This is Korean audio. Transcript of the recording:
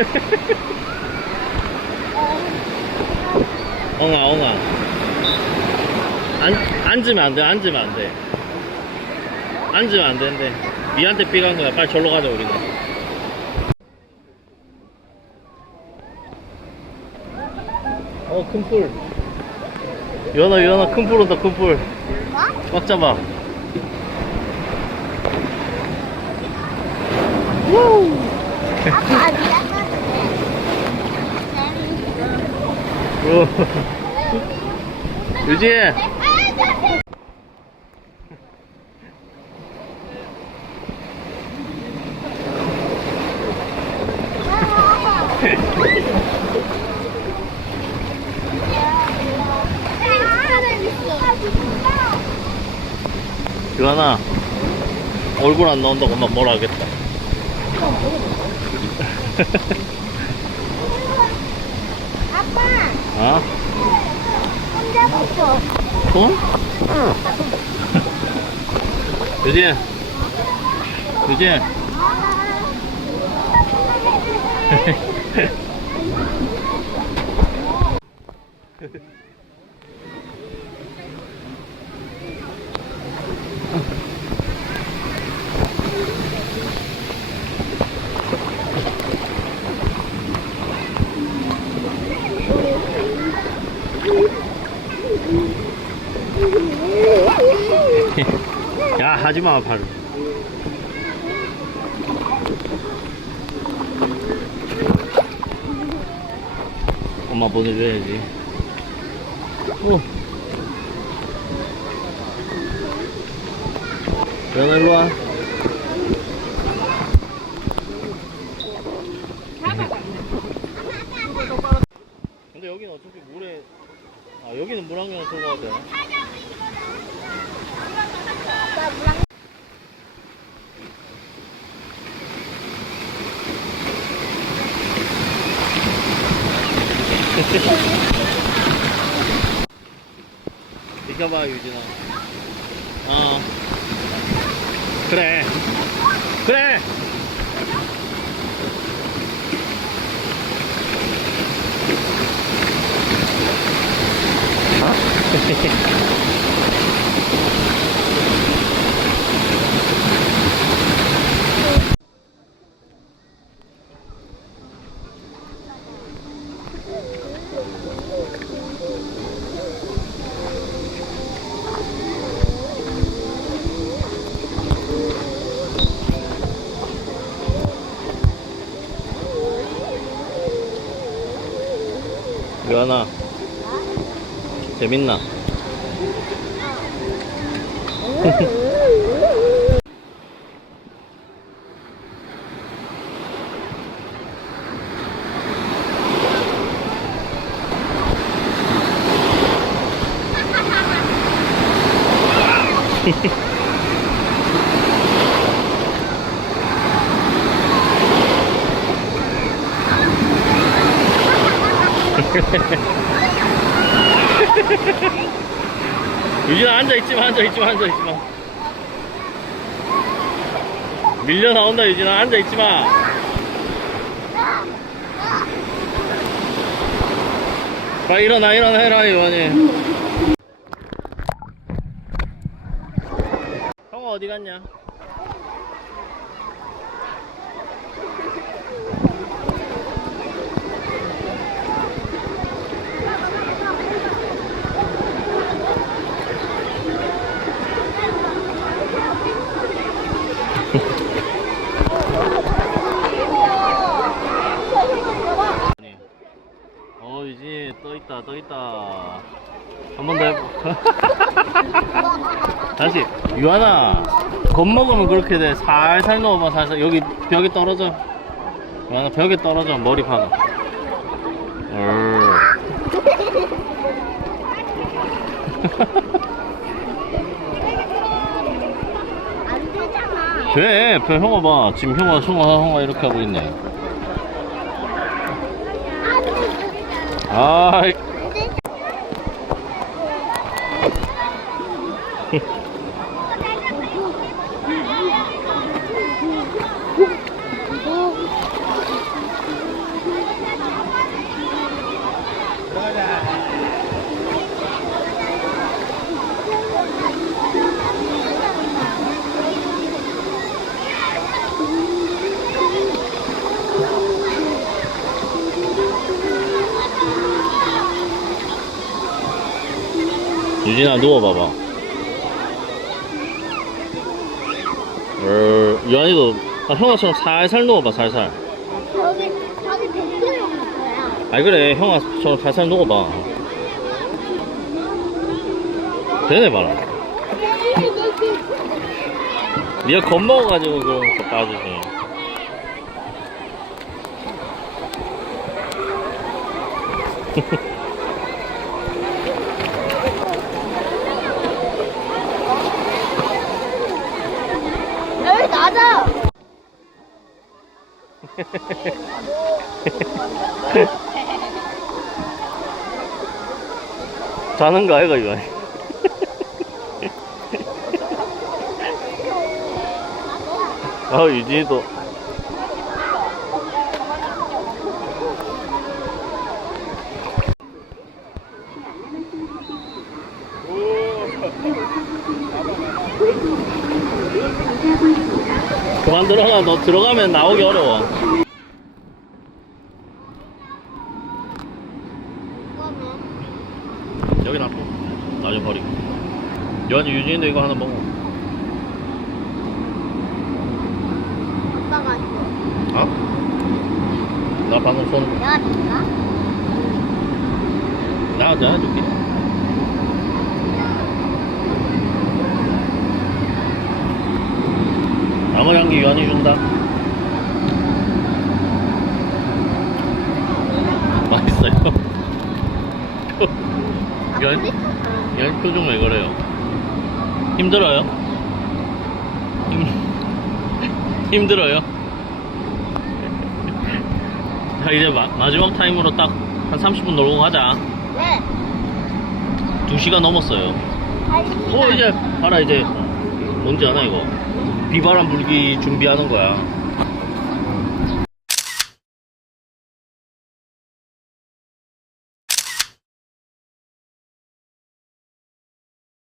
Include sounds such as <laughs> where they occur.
<laughs> 엉아 엉아. 안, 앉으면 안돼 앉으면 안돼. 앉으면 안 되는데 니한테 삐간 거야. 빨리 절로 가자 우리는. 어 큰풀. 유한아 유한아 큰풀 온다 큰풀. 뭐? 꽉 잡아. 아빠 미안하네. 오. 유지. 유한아 얼굴 안 나온다고 엄마 뭐라 하겠다 <laughs> 아빠, 어? 혼자 먹어. 돈? 유진 유진 <laughs> 야 하지마 바로 엄마 보내줘야지. 오. 연아 일로와. 근데 여기는 어차피 물에 아 여기는 물안경을 들고? 아빠 물랑 비켜봐 유진아. 어. 그래. 그래 유한아 재밌나? Ha, ha, ha, ha. 유진아 앉아있지마 앉아있지마 앉아있지마. 밀려 나온다 유진아. 앉아있지마. 빨리 일어나 일어나 일어나 유한이. 형아 어디 갔냐 아니. 어 유진이 떠있다 한 번 더 해보 <laughs> 다시 유한아 겁먹으면 그렇게 돼 살살 넣어봐 살살 여기 벽에 떨어져 유한아 벽에 떨어져 머리 박아 어. 안 되잖아. 돼. 그 형아 봐. 지금 형아, 형아, 형아 이렇게 하고 있네. 안 되잖아. 유진아 누워봐봐. 어, 유한이도 아, 형아처럼 살살 누워봐 살살. 저기 저기 거야. 아이 그래. 형아처럼 살살 누워봐. 되네 봐라. 니가 겁먹어가지고 그런 거 빠지지 <laughs> 낮아. 자는 거 아이가 유한이 <laughs> 아 유진이도 그만 들어가 너 들어가면 나오기 어려워 여기 놔둬 나중에 버리고 유한이 유진이도 이거 하나 먹어 아빠가 줘. 어? 나 방금 손 내가 줄까? 나 내가 해줄게 나머지 한개 유한이 준다 맛있어요 유한, 아프리카. 유한 표정 왜 그래요? 힘들어요? 힘, 힘들어요? 자 이제 마, 마지막 타임으로 딱 한 30분 놀고 가자 네. 2시간 넘었어요 다시. 어 이제 봐라 이제 뭔지 아나 이거 비바람 불기 준비하는 거야